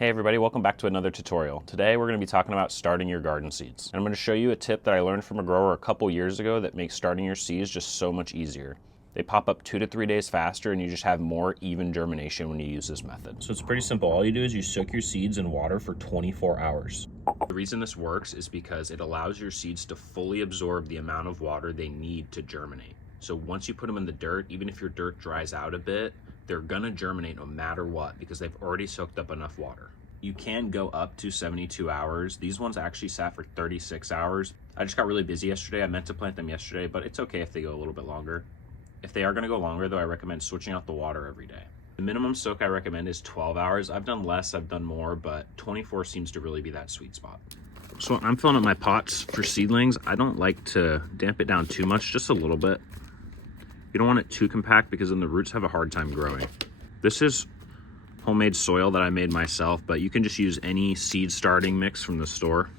Hey everybody, welcome back to another tutorial. Today we're going to be talking about starting your garden seeds. And I'm going to show you a tip that I learned from a grower a couple years ago that makes starting your seeds just so much easier. They pop up 2 to 3 days faster and you just have more even germination when you use this method. So it's pretty simple. All you do is you soak your seeds in water for 24 hours. The reason this works is because it allows your seeds to fully absorb the amount of water they need to germinate. So once you put them in the dirt, even if your dirt dries out a bit, they're gonna germinate no matter what because they've already soaked up enough water. You can go up to 72 hours. These ones actually sat for 36 hours. I just got really busy yesterday. I meant to plant them yesterday, but it's okay if they go a little bit longer. If they are gonna go longer though, I recommend switching out the water every day. The minimum soak I recommend is 12 hours. I've done less, I've done more, but 24 seems to really be that sweet spot. So I'm filling up my pots for seedlings. I don't like to damp it down too much, just a little bit. You don't want it too compact because then the roots have a hard time growing. This is homemade soil that I made myself, but you can just use any seed starting mix from the store.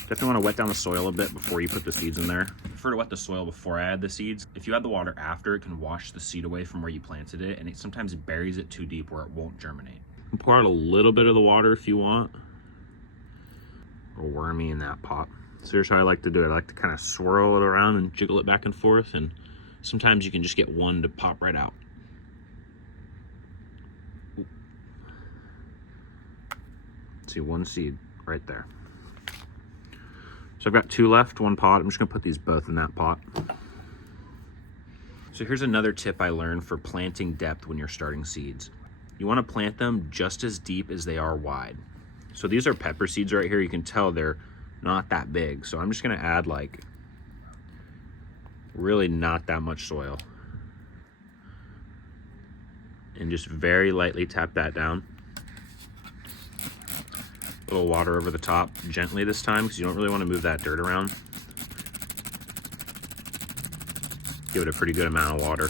Definitely want to wet down the soil a bit before you put the seeds in there. I prefer to wet the soil before I add the seeds. If you add the water after, it can wash the seed away from where you planted it, and it sometimes buries it too deep where it won't germinate. You can pour out a little bit of the water if you want. Or wormy in that pot. So here's how I like to do it. I like to kind of swirl it around and jiggle it back and forth, and sometimes you can just get one to pop right out. See, one seed right there. So I've got 2 left, 1 pot. I'm just gonna put these both in that pot. So here's another tip I learned for planting depth when you're starting seeds. You wanna plant them just as deep as they are wide. So these are pepper seeds right here. You can tell they're not that big. So I'm just gonna add like really not that much soil. And just very lightly tap that down. A little water over the top, gently this time, because you don't really want to move that dirt around. Give it a pretty good amount of water.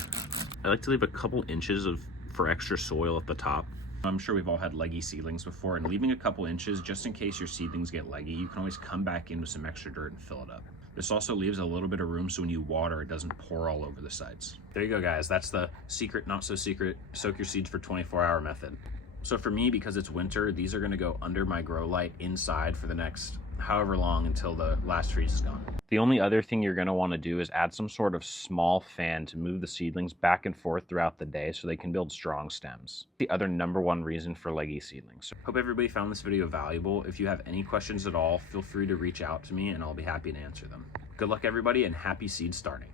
I like to leave a couple inches for extra soil at the top. I'm sure we've all had leggy seedlings before, and leaving a couple inches just in case your seedlings get leggy, you can always come back in with some extra dirt and fill it up. This also leaves a little bit of room so when you water, it doesn't pour all over the sides. There you go, guys. That's the secret, not so secret, soak your seeds for 24-hour method. So for me, because it's winter, these are gonna go under my grow light inside for the next however long until the last freeze is gone. The only other thing you're gonna wanna do is add some sort of small fan to move the seedlings back and forth throughout the day so they can build strong stems. The other #1 reason for leggy seedlings. So hope everybody found this video valuable. If you have any questions at all, feel free to reach out to me and I'll be happy to answer them. Good luck everybody and happy seed starting.